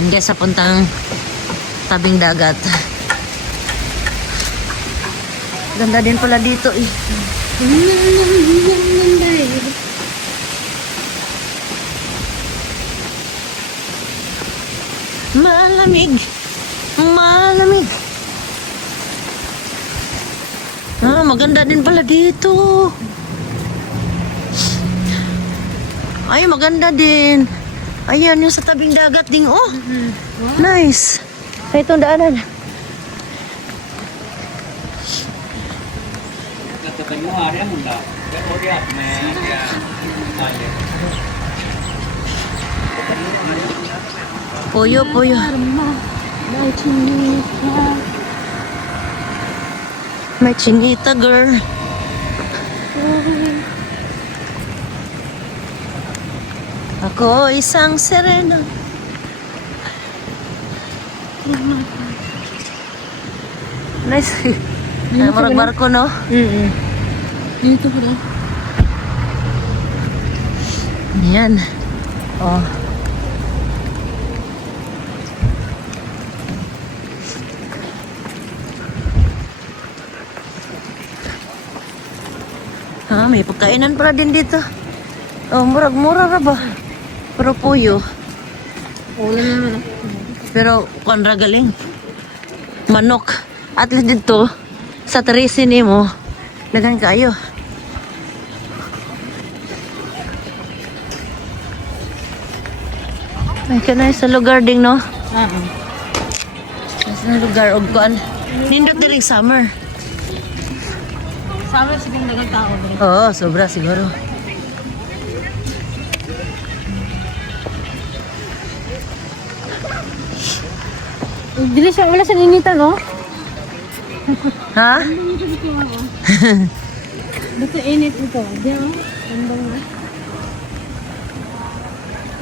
Yan guys, sa puntang tabing dagat. Ganda din pala dito eh. Malamig. Malamig. Ah, maganda din pala dito. Ay, maganda din. Ayan, yung sa tabing dagat ding. Oh, Wow. nice. Ay, itong daanan. Puyo, puyo. May chinita girl. Ako isang sereno. Nice. Ay, marag barko, no? Dito pala. Yan. Oh. Ha, may pagkainan pala din dito. Oh, murag-mura ra ba? Pero puyo. Wala naman. Pero kuan ra galing. Manok. At least dito sa Teresi nimo dagan kayo. Ay kanay sa lugar ding no. Sa lugar og kuan. Nindot diri summer. Sama sigang dagang tao. Oo, sobra siguro. Dili siya, wala siya inita, no? Ha? Dito init ito. Diyan, andong na.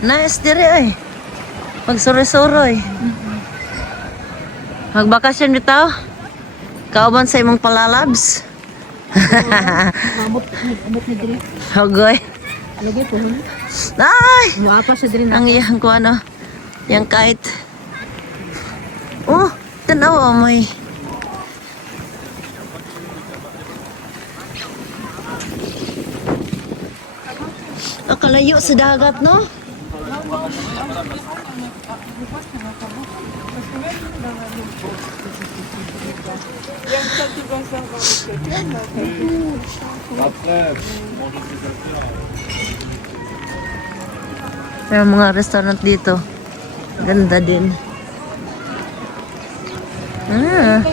Nice diri ay. Magsuro-suroy. Magbakasyon bitaw. Kauban sa imong palalabs. Abot ni diri. Hagoy. Lagi po, ha? Ay! Muapa siya diri na. Ang iyang ko ano. Yang kite. Oh, tanaw amoy. Kalayo sa dagat, no? May mga restaurant dito. Ganda din. Ah,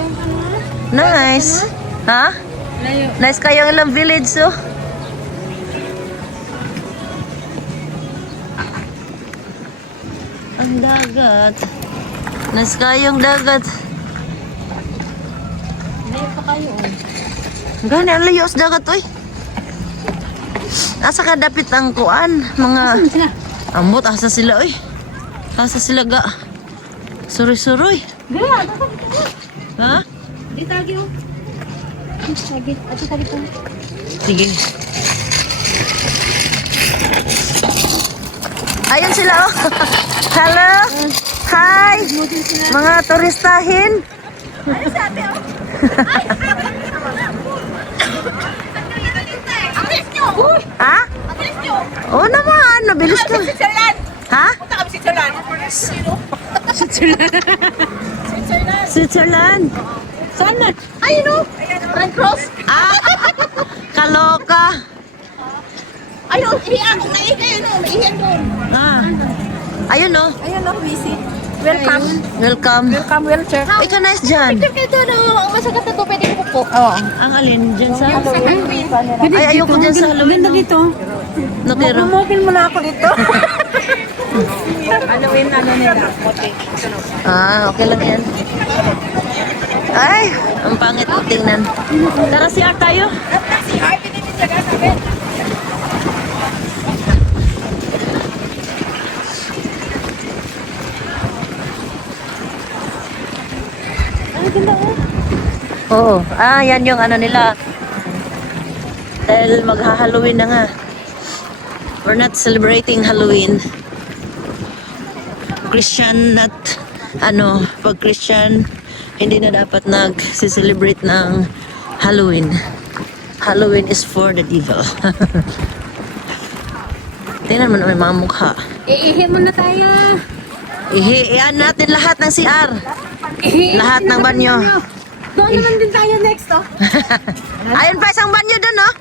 nice. Ha? Layo. Nice kayong ilang village, oh. Ang dagat. Nice kayong dagat. Layo pa kayo, oh. Gani, ang layo sa dagat, oy. Asa ka dapit ang kuan, mga... Saan sila? Ambot, asa sila, oy. Asa sila ga. Suroy-suroy. Dili, ato. Ha? Di tagi, oh. Tagi. Ato tagi po. Sige. Ayun sila, oh. Hello. Hi. Mga turistahin. Ano sabi, oh? Abilis nyo! Ha? Abilis nyo! Oo naman, nabilis to. Switzerland! Ha? Punta kami Switzerland! Switzerland. Saan na? Ayun, oh! Red Cross! Ah, kaloka. Ayun, ihiyan! Kung naihiyan, oh! Naihiyan doon! Ah. Ayun, oh. Ayun, oh, visit. Welcome. Welcome. Welcome, wheelchair. Ikaw nice dyan. Picture kayo doon, oh. Ang masagat na to, pwede ko po. Oo. Ang alin dyan sa... Halloween. Ay, ayoko dyan sa Halloween. Ganda dito. Natira. Mumukil mo na ako dito. Halloween, ano nila? Okay. Ah, okay lang yan. Ay, ang pangit tingnan. Tara CR tayo. Si Harvey din siya namin. Ay, ganda oh. Oo. Ah, yan yung ano nila. Dahil magha-Halloween na nga. We're not celebrating Halloween. Christian at pag Christian, hindi na dapat nag-celebrate ng Halloween. Halloween is for the devil. Tingnan mo naman mga mukha. Iihi muna tayo. Iyan natin lahat ng CR. Lahat ng banyo. Doon naman din tayo next, oh. Ayun pa isang banyo doon, no?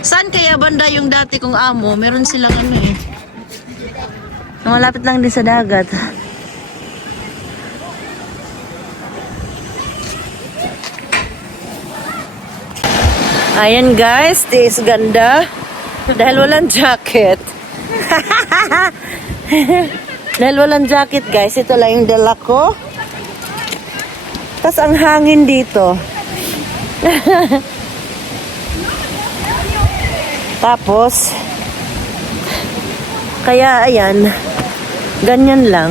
Saan kaya banda yung dati kong amo? Meron silang eh. Malapit lang din sa dagat. Ayan guys, this ganda. Dahil walang jacket. Dahil walang jacket guys, ito lang yung dala ko. Tapos ang hangin dito. Tapos, kaya ayan, ganyan lang.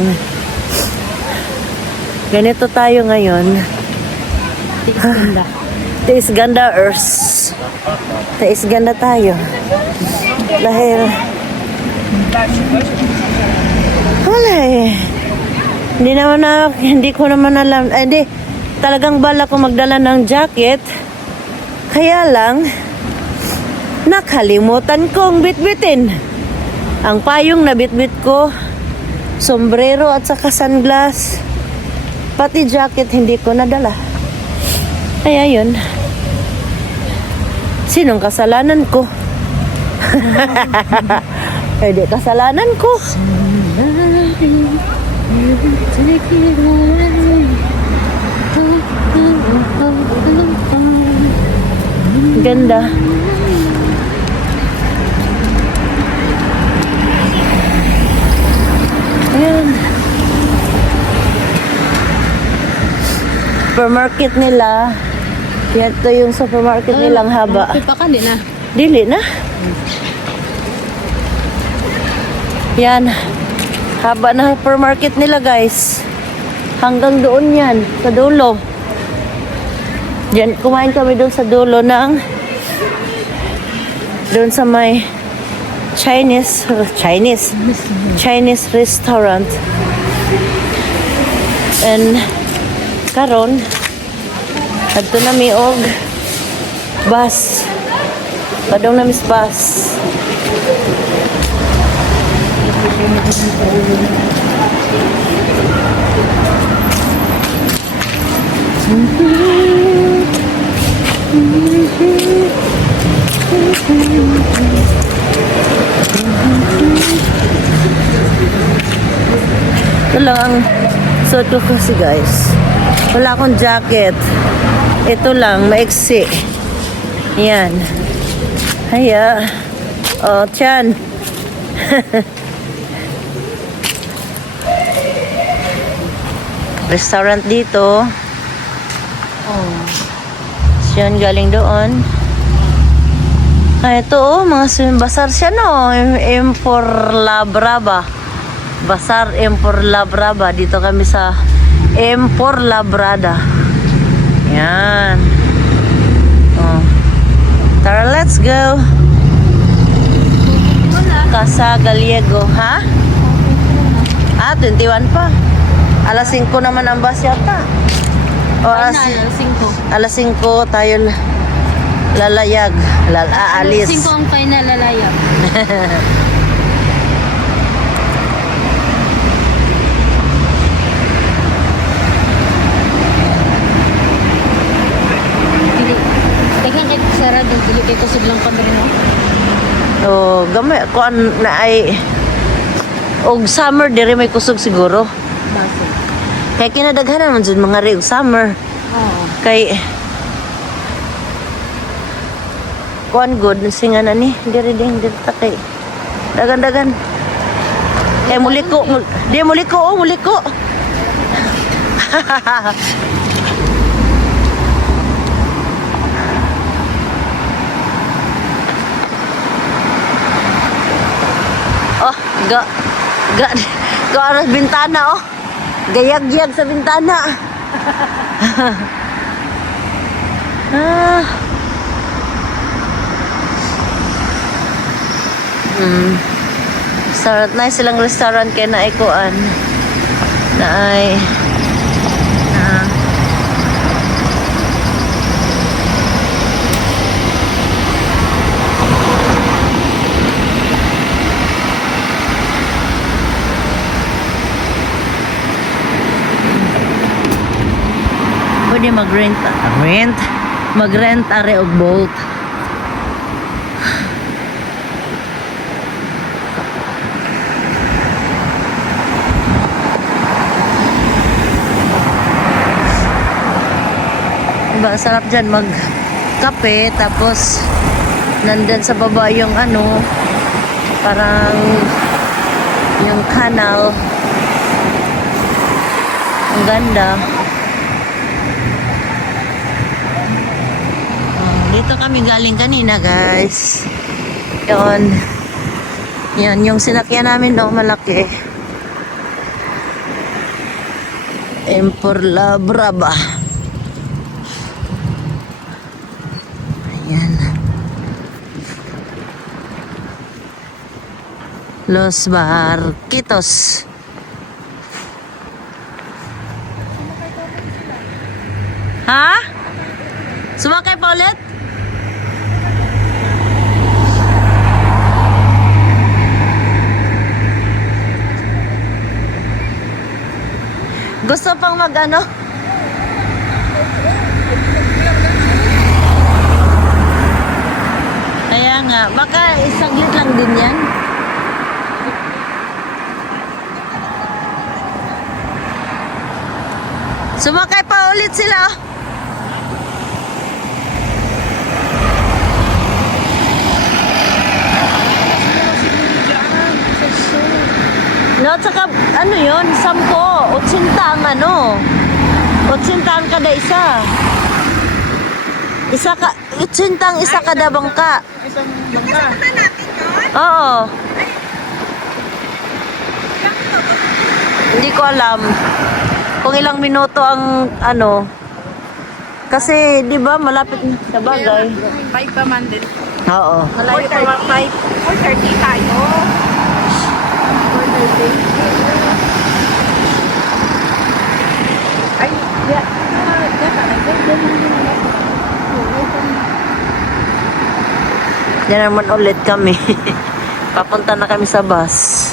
Ganito tayo ngayon. Tiis ganda earth. Tiis ganda tayo. Dahil, wala eh. Hindi ko naman alam. Hindi, talagang bala ko magdala ng jacket. Kaya lang, nakalimutan kong bitbitin. Ang payong na bitbit ko, sombrero at saka sunglass, pati jacket hindi ko nadala. Kaya yun. Sinong kasalanan ko? Pwede kasalanan ko. Ganda. Ayan. Supermarket nila. Ito yung supermarket nilang haba. Pa ka, di na. Dili na. Yan. Haba na supermarket nila guys. Hanggang doon yan. Sa dulo. Diyan, kumain kami doon sa dulo ng doon sa may Chinese restaurant. And karon adto na mi og bus. Padong na mis bus. Ito lang ang suot ko kasi guys. Wala akong jacket. Ito lang, maiksi. Yan. Haya. O, tiyan. Restaurant dito. Oh. Siyan galing doon. Ito mga basar siya no. Empor Labraba. Basar Empor Labraba. Dito kami sa Empor Labrada. Yan. Oh. Tara, let's go. Casa Gallego, ha? 21 pa. Alas 5 naman ang bus yata. O, alas 5 tayo lalayag. Aalis. Alas 5 ang final lalayag. Teka kahit sarado, dili kay kusog lang pa rin, no? O, gamay. Kuan na ay og summer, dire may kusog siguro. Bakit? Kaya kinadaghanan man dyan mga rig summer. Oo. Kay kuan good singa na ni diri ta kay dagan-dagan. Kay muliko, muliko. Oh, ga aras bintana oh. Gayag-yag sa bintana. Restaurant na silang restaurant kay na ikuan. Na ay pwede mag-rent are og boat. Diba, sarap dyan magkape, tapos nandun sa baba yung ano, parang yung canal. Ang ganda. Dito kami galing kanina, guys. Yun. Yan, yung sinakyan namin, no, malaki. Empor La Brava. Ayan. Los Barquitos. Ha? Sumakay pa ulit? Gusto pang mag-ano? Kaya nga, baka isaglit lang din yan. Sumakay pa ulit sila. No, tsaka ano yun, 10, 80 ang ano. 80 ang kada isa. Isa ka, 80 ang isa kada bangka. Oo. Hindi ko alam kung ilang minuto ang ano. Kasi, di ba, malapit na sa bagay. 5 pa man din. Oo. Malayo pa 4:30 tayo. 4:30. Ay, yeah. Yan naman ulit kami. Papunta na kami sa bus.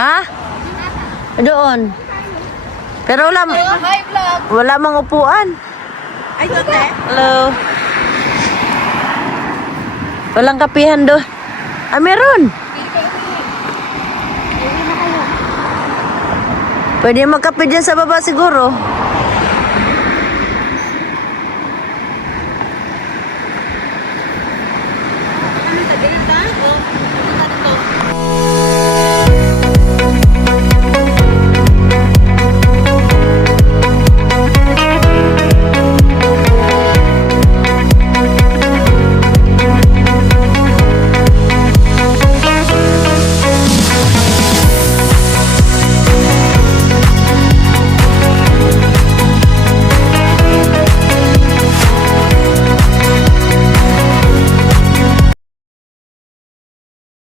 Ha? Doon. Pero wala mang upuan. Ay, tote. Hello. Walang kapihan doon. Ah, meron. Pwede magkape dyan sa baba siguro.